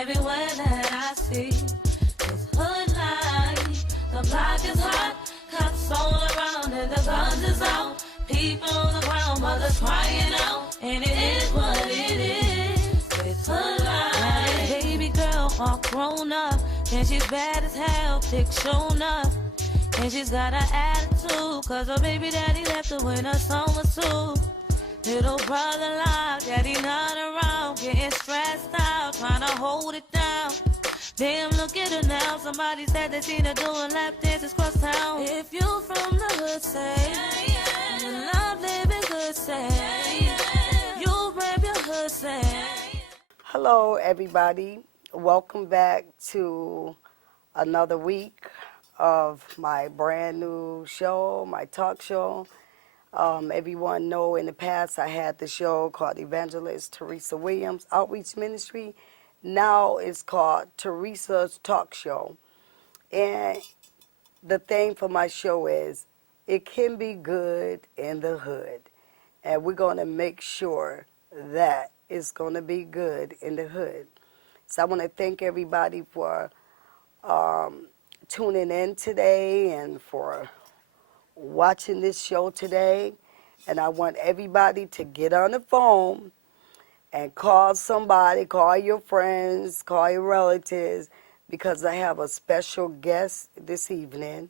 everywhere that I see is hood life. The block is hot, cops all around and the guns is out. People on the ground, mothers crying out, and it is what it is. It's hood life. Now this baby girl all grown up, and she's bad as hell, thick shown up. And she's got an attitude, cause her baby daddy left her when her son was two. Little brother locked, daddy not around, getting stressed out, trying to hold it down. Damn, look at her now, somebody said they seen her doing lap dances cross town. If you from the hood, say, you love living good, say, you rap your hood, say. Hello, everybody. Welcome back to another week of my brand new show, my talk show. Everyone know in the past I had the show called Evangelist Teresa Williams Outreach Ministry. Now it's called Teresa's Talk Show. And the thing for my show is it can be good in the hood. And we're going to make sure that it's going to be good in the hood. So I want to thank everybody for tuning in today and for watching this show today. And I want everybody to get on the phone and call somebody, call your friends, call your relatives, because I have a special guest this evening.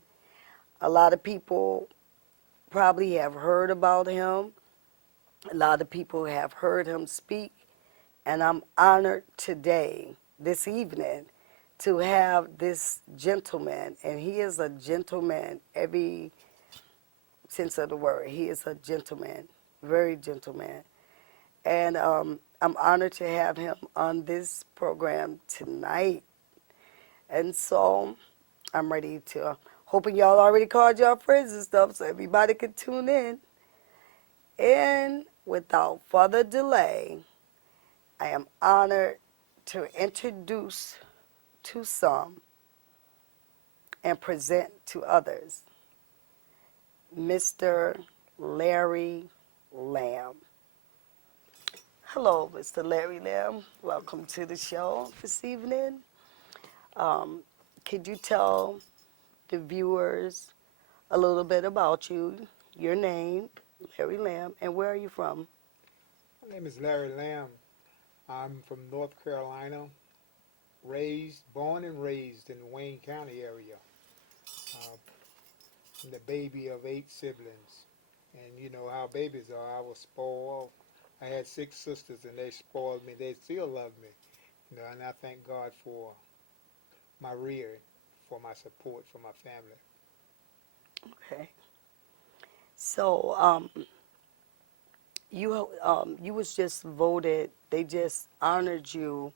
A lot of people probably have heard about him. A lot of people have heard him speak. And I'm honored today, this evening, to have this gentleman. And he is a gentleman every sense of the word. He is a gentleman, very gentleman. And I'm honored to have him on this program tonight. And so I'm ready to, hoping y'all already called y'all friends and stuff so everybody can tune in. And without further delay, I am honored to introduce to some and present to others Mr. Larry Lamb. Hello, Mr. Larry Lamb. Welcome to the show this evening. Could you tell the viewers a little bit about you, your name, Larry Lamb, and where are you from? My name is Larry Lamb. I'm from North Carolina, born and raised in the Wayne County area. I'm the baby of 8 siblings. And you know how babies are. I was spoiled. I had 6 sisters and they spoiled me. They still love me. You know, and I thank God for my rearing, for my support, for my family. Okay. So, you was just voted. They just honored you,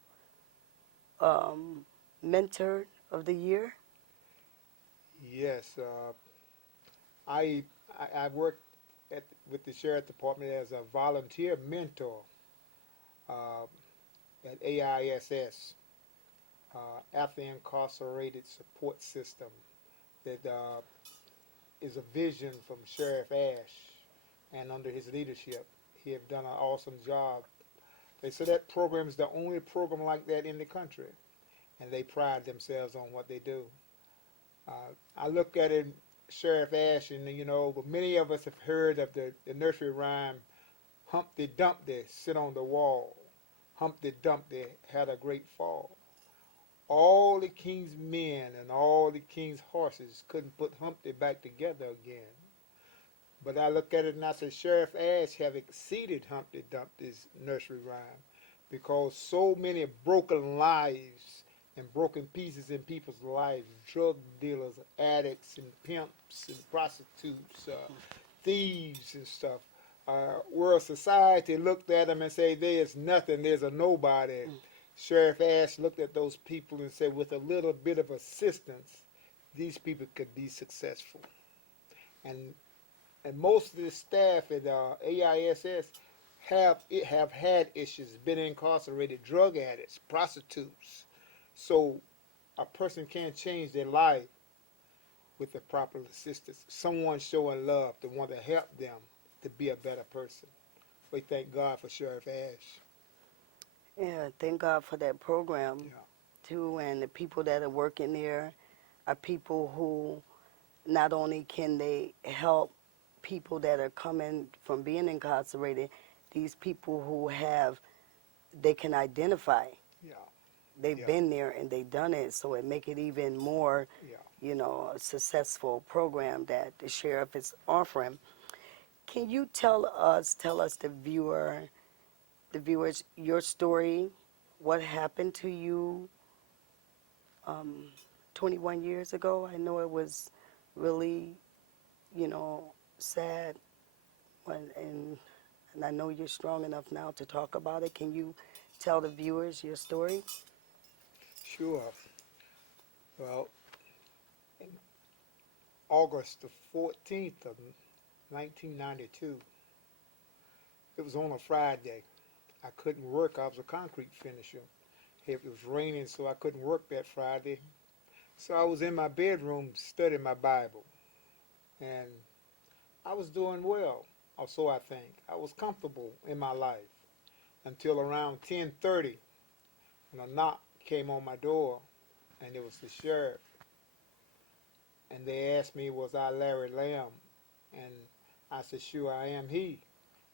Mentor of the Year. Yes, I worked with the Sheriff Department as a volunteer mentor uh, at AISS, After Incarcerated Support System, that is a vision from Sheriff Ash, and under his leadership, he have done an awesome job. They say that program is the only program like that in the country, and they pride themselves on what they do. I look at it, Sheriff Ash, and you know, but many of us have heard of the nursery rhyme, Humpty Dumpty sit on the wall, Humpty Dumpty had a great fall. All the king's men and all the king's horses couldn't put Humpty back together again. But I look at it and I say, Sheriff Ash have exceeded Humpty Dumpty's nursery rhyme because so many broken lives and broken pieces in people's lives, drug dealers, addicts, and pimps, and prostitutes, thieves and stuff, where society looked at them and said, there's nothing, there's a nobody. Sheriff Ash looked at those people and said, with a little bit of assistance, these people could be successful. And most of the staff at AISS have had issues, been incarcerated, drug addicts, prostitutes. So a person can't change their life with the proper assistance. Someone showing love to want to help them to be a better person. We thank God for Sheriff Ash. Yeah, thank God for that program Yeah. too, and the people that are working there are people who not only can they help people that are coming from being incarcerated, these people who have, they can identify. Yeah. They've Yeah. been there and they've done it, so it make it even more, Yeah. a successful program that the sheriff is offering. Can you tell us the viewers, your story, what happened to you 21 years ago? I know it was really, sad, and I know you're strong enough now to talk about it. Can you tell the viewers your story? Sure. Well, in August the 14th of 1992, it was on a Friday. I couldn't work. I was a concrete finisher. It was raining, so I couldn't work that Friday. So I was in my bedroom studying my Bible, and I was doing well, or so I think. I was comfortable in my life until around 10:30, when a knock came on my door, and it was the sheriff. And they asked me, was I Larry Lamb? And I said, sure, I am he.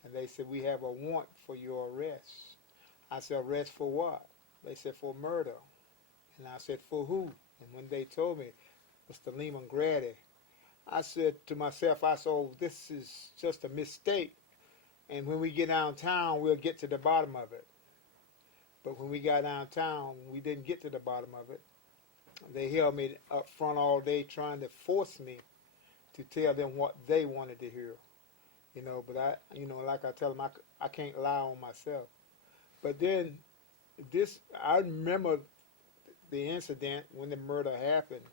And they said, we have a warrant for your arrest. I said, arrest for what? They said, for murder. And I said, for who? And when they told me, Mr. Lehman Grady, I said to myself, I said, oh, this is just a mistake. And when we get downtown, we'll get to the bottom of it. But when we got downtown, we didn't get to the bottom of it. They held me up front all day trying to force me to tell them what they wanted to hear. But like I tell them, I can't lie on myself. But then I remember the incident when the murder happened.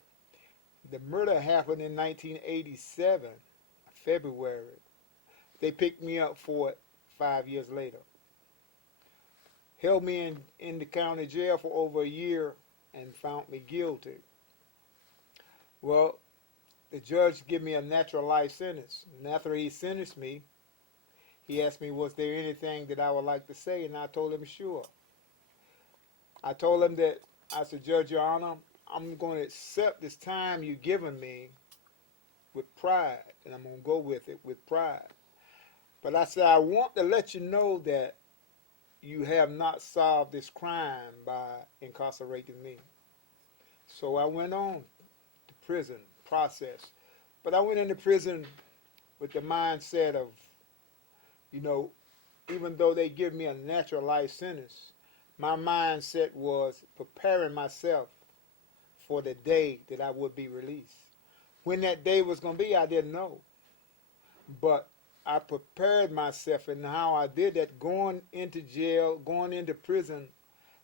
The murder happened in 1987, February. They picked me up for it 5 years later. Held me in the county jail for over a year and found me guilty. Well, the judge gave me a natural life sentence. And after he sentenced me, he asked me, was there anything that I would like to say? And I told him, sure. I told him that, I said, Judge, Your Honor, I'm going to accept this time you've given me with pride, and I'm going to go with it with pride. But I said, I want to let you know that you have not solved this crime by incarcerating me. So I went on to prison process. But I went into prison with the mindset of, you know, even though they give me a natural life sentence, my mindset was preparing myself for the day that I would be released. When that day was going to be, I didn't know. But I prepared myself, and how I did that, going into jail, going into prison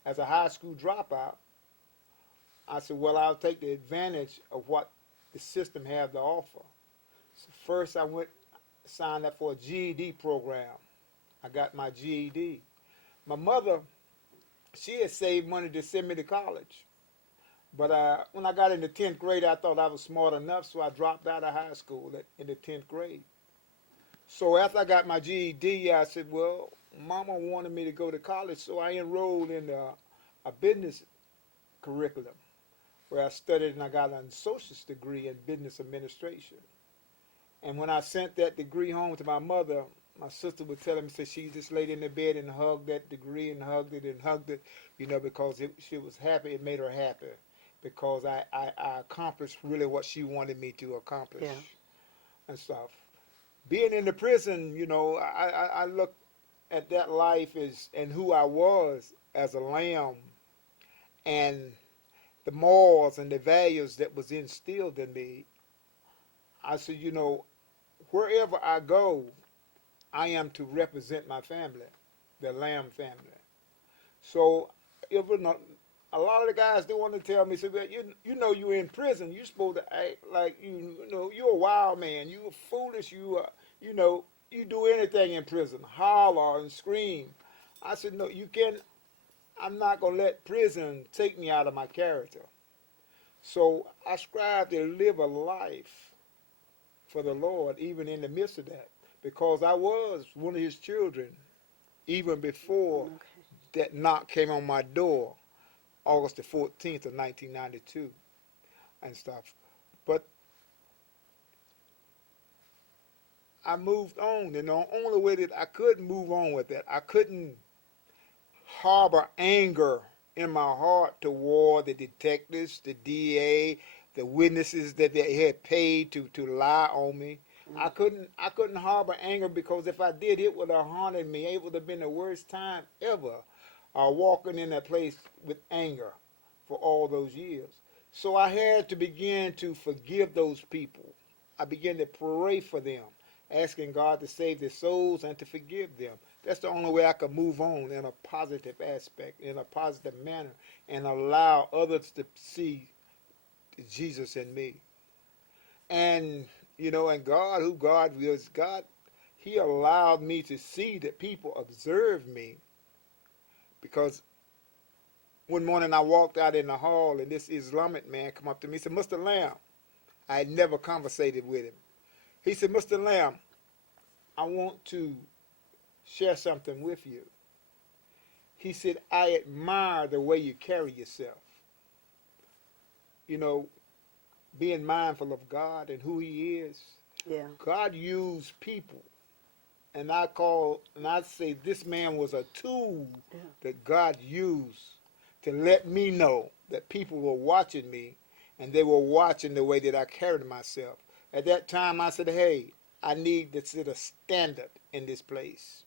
as a high school dropout, I said, well, I'll take the advantage of what the system have to offer. So first I signed up for a GED program. I got my GED. My mother, she had saved money to send me to college. But when I got into 10th grade, I thought I was smart enough, so I dropped out of high school in the 10th grade. So after I got my GED, I said, well, Mama wanted me to go to college, so I enrolled in a business curriculum where I studied and I got an associate's degree in business administration. And when I sent that degree home to my mother, my sister would tell me, said she just laid in the bed and hugged that degree and hugged it, because she was happy. It made her happy because I accomplished really what she wanted me to accomplish Yeah. and stuff. Being in the prison, I look at that life and who I was as a lamb and the morals and the values that was instilled in me. I said, wherever I go, I am to represent my family, the Lamb family. So even a lot of the guys, they want to tell me, say, well, you're in prison. You're supposed to act like you're a wild man. You're foolish. You do anything in prison, holler and scream. I said, no, you can. I'm not gonna let prison take me out of my character. So I strive to live a life for the Lord, even in the midst of that, because I was one of His children, even before Okay. that knock came on my door August the 14th of 1992 and stuff. But I moved on, and the only way that I could move on with that, I couldn't harbor anger in my heart toward the detectives, the DA, the witnesses that they had paid to lie on me. I couldn't harbor anger, because if I did, it would have haunted me. It would have been the worst time ever, walking in that place with anger for all those years. So I had to begin to forgive those people. I began to pray for them, asking God to save their souls and to forgive them. That's the only way I could move on in a positive aspect, in a positive manner, and allow others to see Jesus in me. And, and God, who God is, God, He allowed me to see that people observed me, because one morning I walked out in the hall, and this Islamic man come up to me and said, "Mr. Lamb," I had never conversated with him. He said, "Mr. Lamb, I want to share something with you." He said, "I admire the way you carry yourself. You know, being mindful of God and who He is. Yeah. God used people." And I say this man was a tool that God used to let me know that people were watching me, and they were watching the way that I carried myself. At that time, I said, "Hey, I need to set a standard in this place."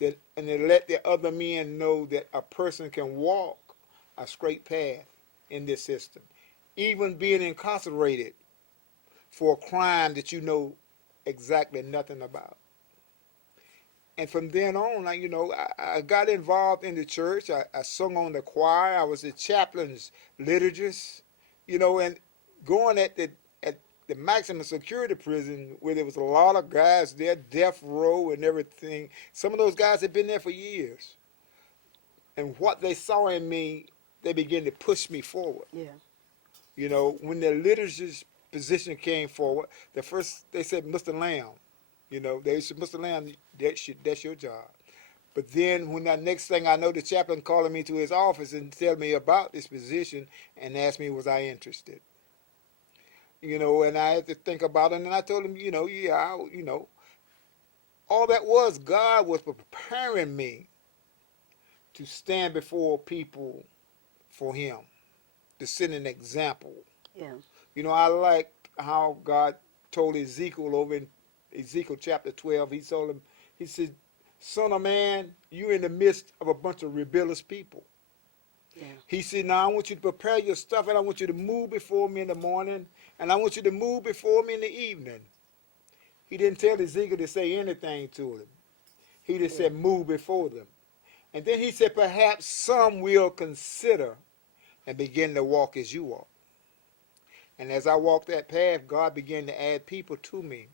And to let the other men know that a person can walk a straight path in this system. Even being incarcerated for a crime that you know exactly nothing about. And from then on, I got involved in the church. I sung on the choir. I was the chaplain's liturgist, and going at the maximum security prison where there was a lot of guys there, death row and everything. Some of those guys had been there for years. And what they saw in me, they began to push me forward. Yeah. When the liturgist position came forward, they said, "Mr. Lamb," they said, "Mr. Lamb, that's your job." But then when that next thing I know, the chaplain calling me to his office and telling me about this position and asked me was I interested. And I had to think about it, and I told him, all that was God was preparing me to stand before people for Him, to set an example. Yeah. I like how God told Ezekiel over in Ezekiel chapter 12, He said, "Son of man, you're in the midst of a bunch of rebellious people." Yeah. He said, "Now I want you to prepare your stuff, and I want you to move before me in the morning, and I want you to move before me in the evening." He didn't tell Ezekiel to say anything to them. He just said, "Move before them." And then he said, "Perhaps some will consider and begin to walk as you walk." And as I walked that path, God began to add people to me,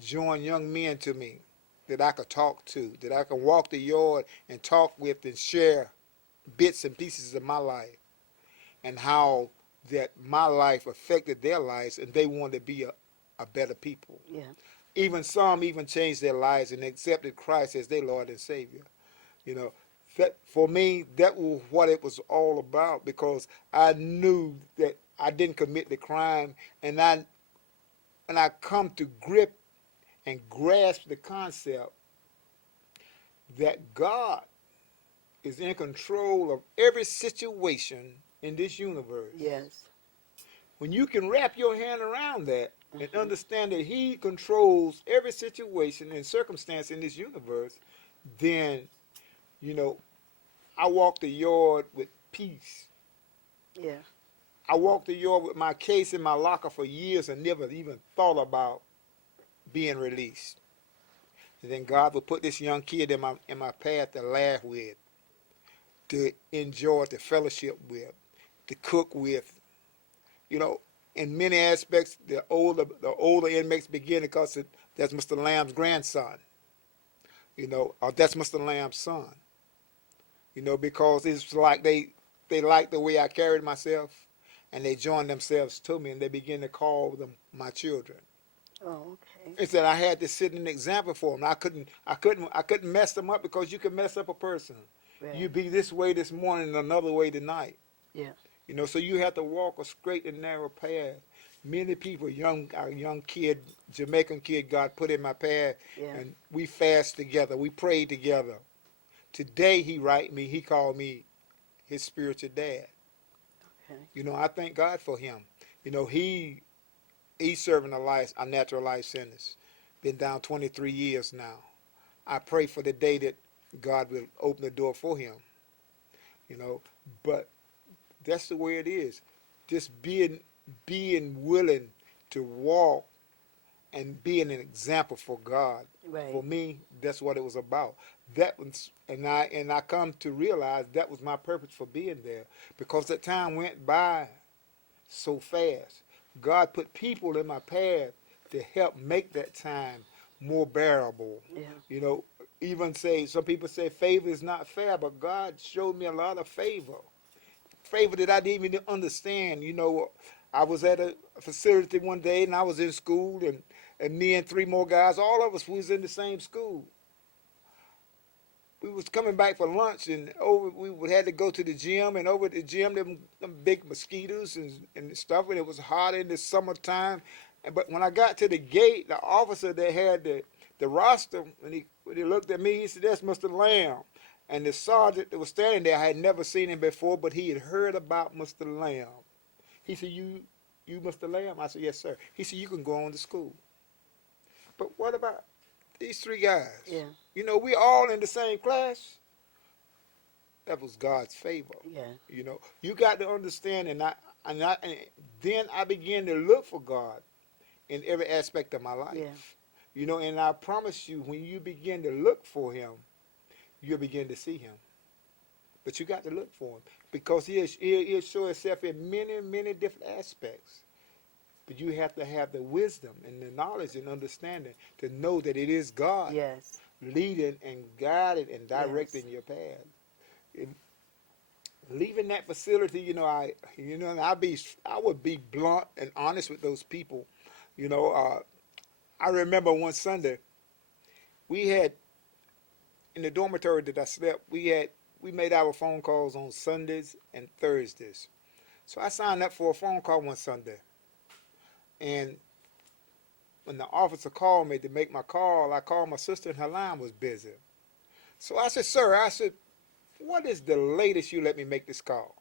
join young men to me that I could talk to, that I could walk the yard and talk with and share bits and pieces of my life, and how that my life affected their lives, and they wanted to be a better people. Yeah. Even some changed their lives and accepted Christ as their Lord and Savior. That for me, that was what it was all about, because I knew that I didn't commit the crime, and I come to grip and grasp the concept that God is in control of every situation in this universe. Yes. When you can wrap your hand around that and understand that He controls every situation and circumstance in this universe, then, I walk the yard with peace. Yeah. I walked the yard with my case in my locker for years and never even thought about being released. And then God would put this young kid in my path to laugh with, to enjoy, to fellowship with, to cook with. In many aspects, the older inmates begin because that's Mr. Lamb's grandson. Or that's Mr. Lamb's son. Because it's like they like the way I carried myself, and they join themselves to me, and they begin to call them my children. Oh, okay. It said I had to set an example for them. I couldn't mess them up because you can mess up a person. You Right. be this way this morning and another way tonight. Yeah. So you have to walk a straight and narrow path. Many people, a young kid, Jamaican kid, God put in my path, Yeah. and we fast together. We prayed together. Today he write me. He called me his spiritual dad. Okay. I thank God for him. He's serving a natural life sentence. Been down 23 years now. I pray for the day that God will open the door for him. You know, but that's the way it is. Just being willing to walk and being an example for God. For Right. me, that's what it was about. That was, and I come to realize that was my purpose for being there, because that time went by so fast. God put people in my path to help make that time more bearable. Yeah. You know, even some people say favor is not fair, but God showed me a lot of favor that I didn't even understand. I was at a facility one day and I was in school, and me and three more guys, all of us was in the same school. We was coming back for lunch, and we had to go to the gym, and over at the gym them big mosquitoes and stuff, and it was hot in the summertime. But when I got to the gate, the officer that had the roster, when he looked at me, he said, "That's Mr. Lamb." And the sergeant that was standing there, I had never seen him before, but he had heard about Mr. Lamb. He said, "You Mr. Lamb?" I said, "Yes, sir." He said, "You can go on to school." But what about these three guys? Yeah. We all in the same class. That was God's favor. Yeah. You got to understand, and then I began to look for God in every aspect of my life. Yeah. And I promise you, when you begin to look for Him, you'll begin to see Him. But you got to look for Him, because He'll show Himself in many, many different aspects. But you have to have the wisdom and the knowledge and understanding to know that it is God Yes. leading and guiding and directing Yes. your path. And leaving that facility, and I would be blunt and honest with those people. I remember one Sunday we had, in the dormitory that I slept, we made our phone calls on Sundays and Thursdays. So I signed up for a phone call one Sunday, and when the officer called me to make my call, I called my sister and her line was busy. So I said, "Sir," "what is the latest you let me make this call?"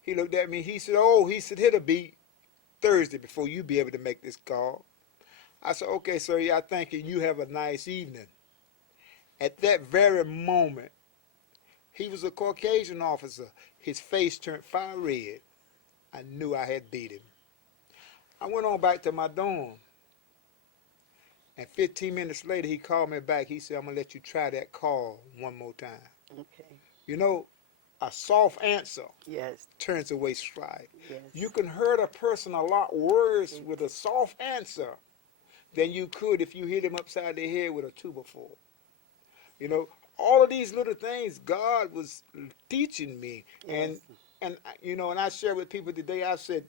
He looked at me. He said, "It'll be Thursday before you be able to make this call." I said, "Okay, sir. Yeah, thank you. You have a nice evening." At that very moment, he was a Caucasian officer. His face turned fire red. I knew I had beat him. I went on back to my dorm, and 15 minutes later, he called me back. He said, "I'm going to let you try that call one more time." Okay. A soft answer Yes. turns away strife. Yes. You can hurt a person a lot worse with a soft answer than you could if you hit him upside the head with a 2x4. All of these little things God was teaching me. Yes. And I share with people today, I said,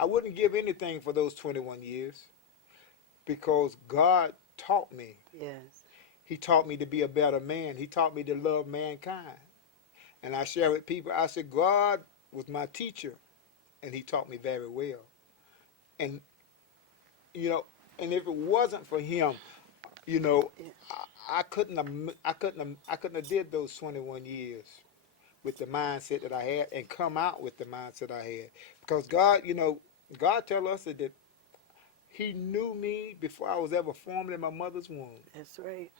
I wouldn't give anything for those 21 years, because God taught me. Yes. He taught me to be a better man. He taught me to love mankind. And I share with people, I said, God was my teacher, and He taught me very well. And, and if it wasn't for Him, I couldn't have did those 21 years with the mindset that I had, and come out with the mindset I had. Because God tell us that He knew me before I was ever formed in my mother's womb. That's right.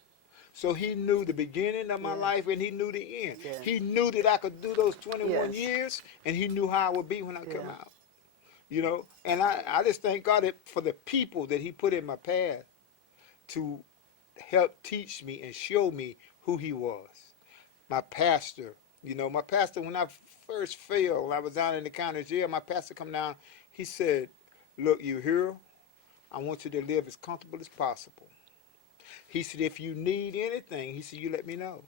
So He knew the beginning of my Yes. life, and He knew the end. Yes. He knew that I could do those 21 Yes. years, and He knew how I would be when I come Yeah. out. And I just thank God for the people that He put in my path to help teach me and show me who He was. My pastor, when I first failed, I was down in the county jail. My pastor come down. He said, "Look, you here? I want you to live as comfortable as possible." He said, "If you need anything," he said, "you let me know."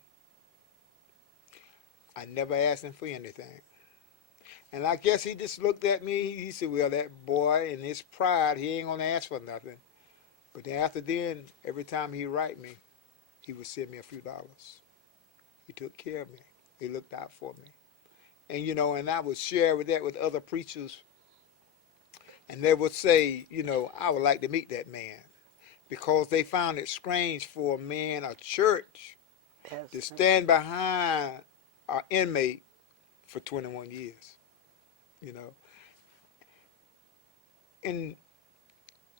I never asked him for anything. And I guess he just looked at me. He said, "Well, that boy in his pride, he ain't going to ask for nothing." But then after then, every time he write me, he would send me a few dollars. He took care of me. He looked out for me. And and I would share with that with other preachers, and they would say, I would like to meet that man, because they found it strange for a man, a church, to stand behind an inmate for 21 years. In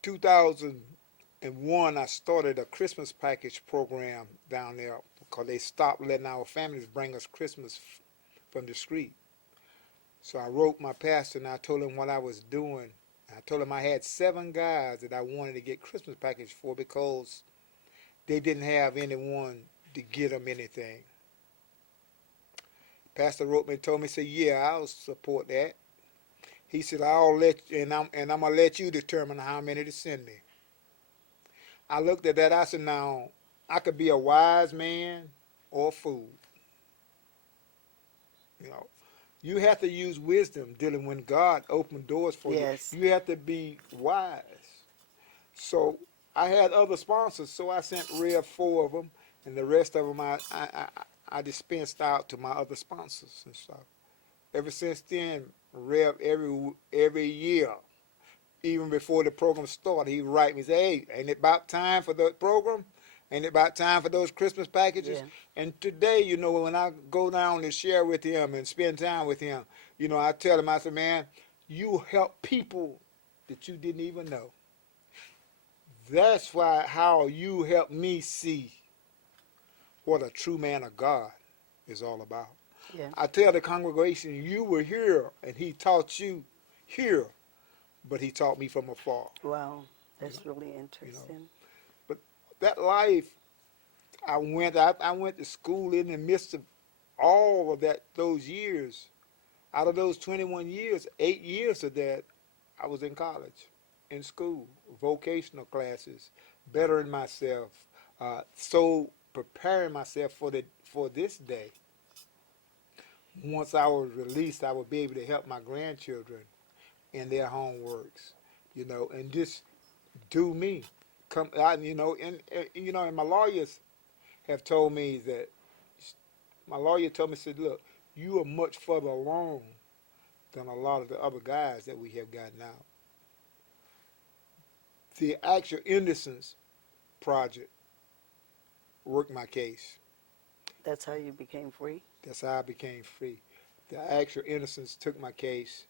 2001, I started a Christmas package program down there because they stopped letting our families bring us Christmas from the street. So I wrote my pastor and I told him what I was doing. I told him I had 7 guys that I wanted to get Christmas package for because they didn't have anyone to get them anything. Pastor wrote me and told me, said, yeah, I'll support that. He said, I'll let you, and I'm gonna let you determine how many to send me. I looked at that. I said, now I could be a wise man or a fool. You have to use wisdom dealing when God opened doors for you. You have to be wise. So I had other sponsors, so I sent Rev 4 of them, and the rest of them I dispensed out to my other sponsors and stuff. Ever since then, Rev every year, even before the program started, he would write me, say, hey, ain't it about time for the program? Ain't it about time for those Christmas packages? Yeah. And today, when I go down and share with him and spend time with him, I tell him, I say, man, you help people that you didn't even know. That's how you help me see what a true man of God is all about. Yeah. I tell the congregation, you were here and he taught you here, but he taught me from afar. Wow, that's really interesting. But that life, I went to school in the midst of all of those years. Out of those 21 years, 8 years of that, I was in college, in school, vocational classes, bettering myself, so preparing myself for this day. Once I was released, I would be able to help my grandchildren in their homeworks, and just do me. And my lawyers have told me that, said, look, you are much further along than a lot of the other guys that we have gotten out. The actual Innocence Project worked my case. That's how you became free? That's how I became free. The actual Innocence took my case,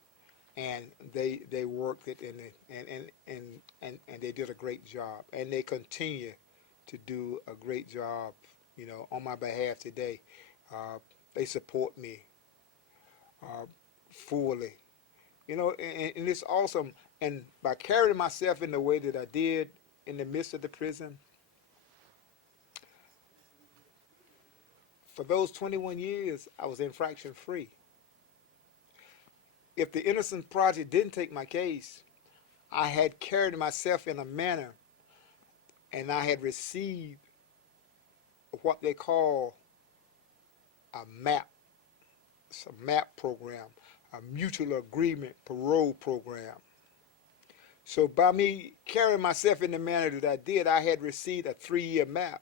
and they worked it, and they did a great job, and they continue to do a great job, on my behalf today. They support me fully, and it's awesome. And by carrying myself in the way that I did in the midst of the prison, for those 21 years, I was infraction free. If the Innocence Project didn't take my case, I had carried myself in a manner, and I had received what they call a MAP. It's a MAP program, a mutual agreement parole program. So by me carrying myself in the manner that I did, I had received a 3-year MAP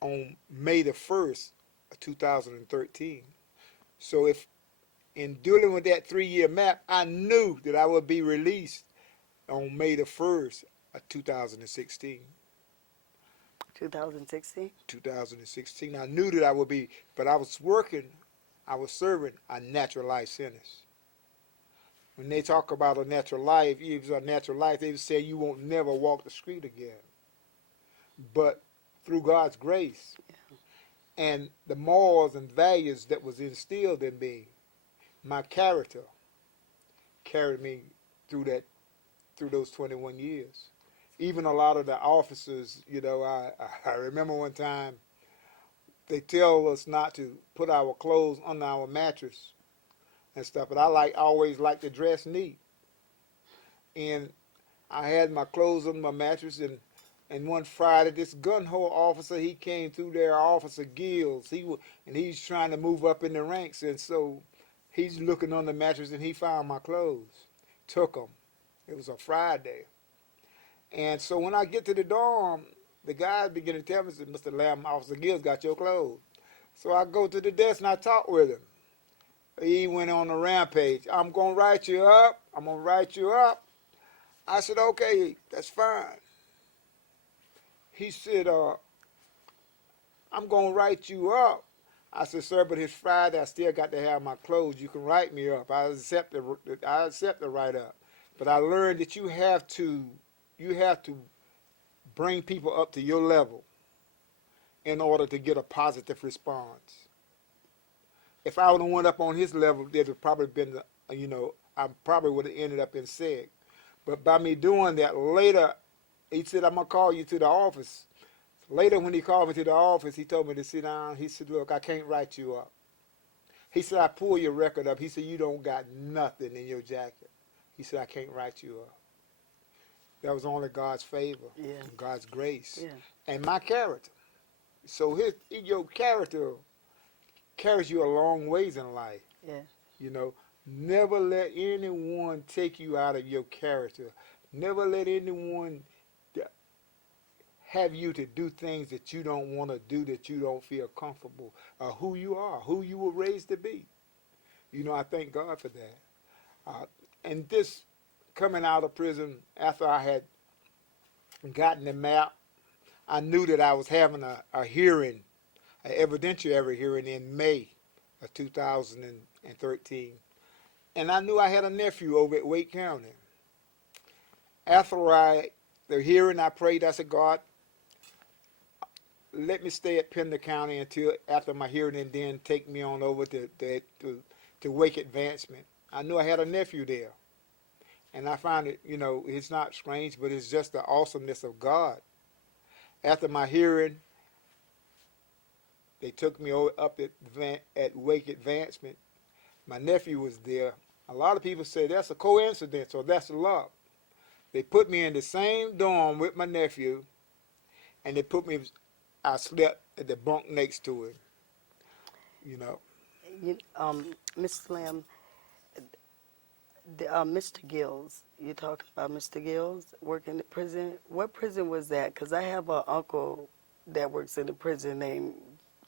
on May the 1st of 2013. So if in dealing with that 3-year MAP, I knew that I would be released on May the 1st of 2016. 2016? 2016. I knew that I would be, but I was serving a natural life sentence. When they talk about a natural life, if it's a natural life, they would say you won't never walk the street again. But through God's grace and the morals and values that was instilled in me, my character carried me through those 21 years. Even a lot of the officers, I remember one time they tell us not to put our clothes on our mattress and stuff, but I always like to dress neat. And I had my clothes on my mattress, and one Friday, this gun-ho officer, he came through there, Officer Gills. He's trying to move up in the ranks, and so he's looking on the mattress, and he found my clothes, took them. It was a Friday. And so when I get to the dorm, the guys begin to tell me, Mr. Lamb, Officer Gill's got your clothes. So I go to the desk and I talk with him. He went on a rampage. I'm going to write you up. I'm going to write you up. I said, okay, that's fine. He said, I'm going to write you up. I said, sir, but it's Friday. I still got to have my clothes. You can write me up. I accept the write up. But I learned that you have to bring people up to your level in order to get a positive response. If I would have went up on his level, there'd have probably been, I probably would have ended up in SEG. But by me doing that, later, he said, I'm going to call you to the office. Later, when he called me to the office, he told me to sit down. He said, look, I can't write you up. He said, I pull your record up. He said, you don't got nothing in your jacket. He said, I can't write you up. That was only God's favor, and God's grace, and my character. So your character carries you a long ways in life. Yeah. Never let anyone take you out of your character. Never let anyone have you to do things that you don't want to do, that you don't feel comfortable, or who you are, who you were raised to be. I thank God for that. And this coming out of prison, after I had gotten the map, I knew that I was having a hearing, an evidentiary hearing in May of 2013. And I knew I had a nephew over at Wake County. After the hearing, I prayed. I said, God, let me stay at Pender County until after my hearing, and then take me on over to Wake Advancement. I knew I had a nephew there. And I found it, it's not strange, but it's just the awesomeness of God. After my hearing, they took me up at Wake Advancement. My nephew was there. A lot of people say that's a coincidence or that's luck. They put me in the same dorm with my nephew, and I slept at the bunk next to him. Mr. Lamb, Mr. Gills, you're talking about Mr. Gills working in the prison. What prison was that? Because I have an uncle that works in the prison named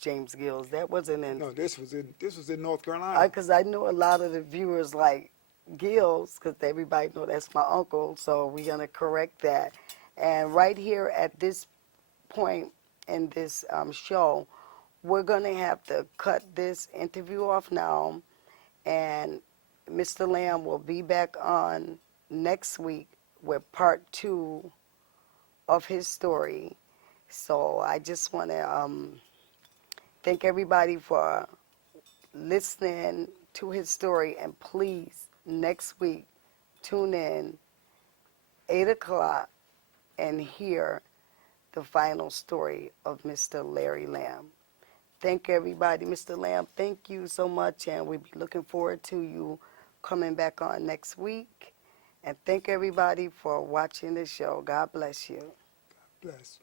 James Gills. That wasn't in. No, this was in North Carolina. Because I know a lot of the viewers like Gills, because everybody know that's my uncle. So we're gonna correct that. And right here at this point in this show, we're gonna have to cut this interview off now, and Mr. Lamb will be back on next week with part 2 of his story. So I just want to thank everybody for listening to his story. And please, next week, tune in 8 o'clock and hear the final story of Mr. Larry Lamb. Thank everybody. Mr. Lamb, thank you so much, and we'll be looking forward to you coming back on next week. And thank everybody for watching the show. God bless you. God bless.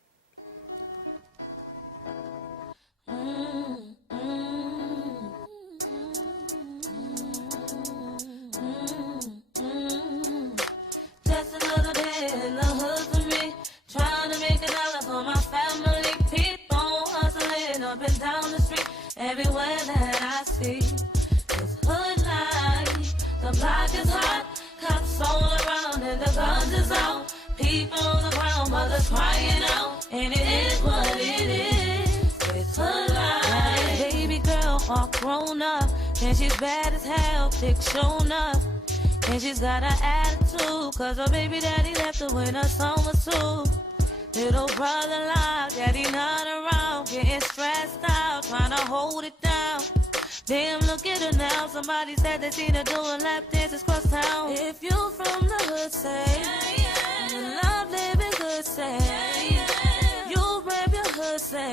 Just another day in the hood for me, trying to make a dollar for my family. People hustling up and down the street, everywhere that I see is hood life. The block is hot, cops all around and the guns is out. People on the ground, mothers crying out, and it is what it is. It's hood life. Baby girl all grown up, and she's bad as hell, thick shown up. And she's got an attitude, cause her baby daddy left her when her son was 2. Little brother locked, daddy not around, getting stressed out, trying to hold it down. Damn, look at her now. Somebody said they seen her doing lap dances cross town. If you from the hood, say, you love living good, say, you rep your hood, say.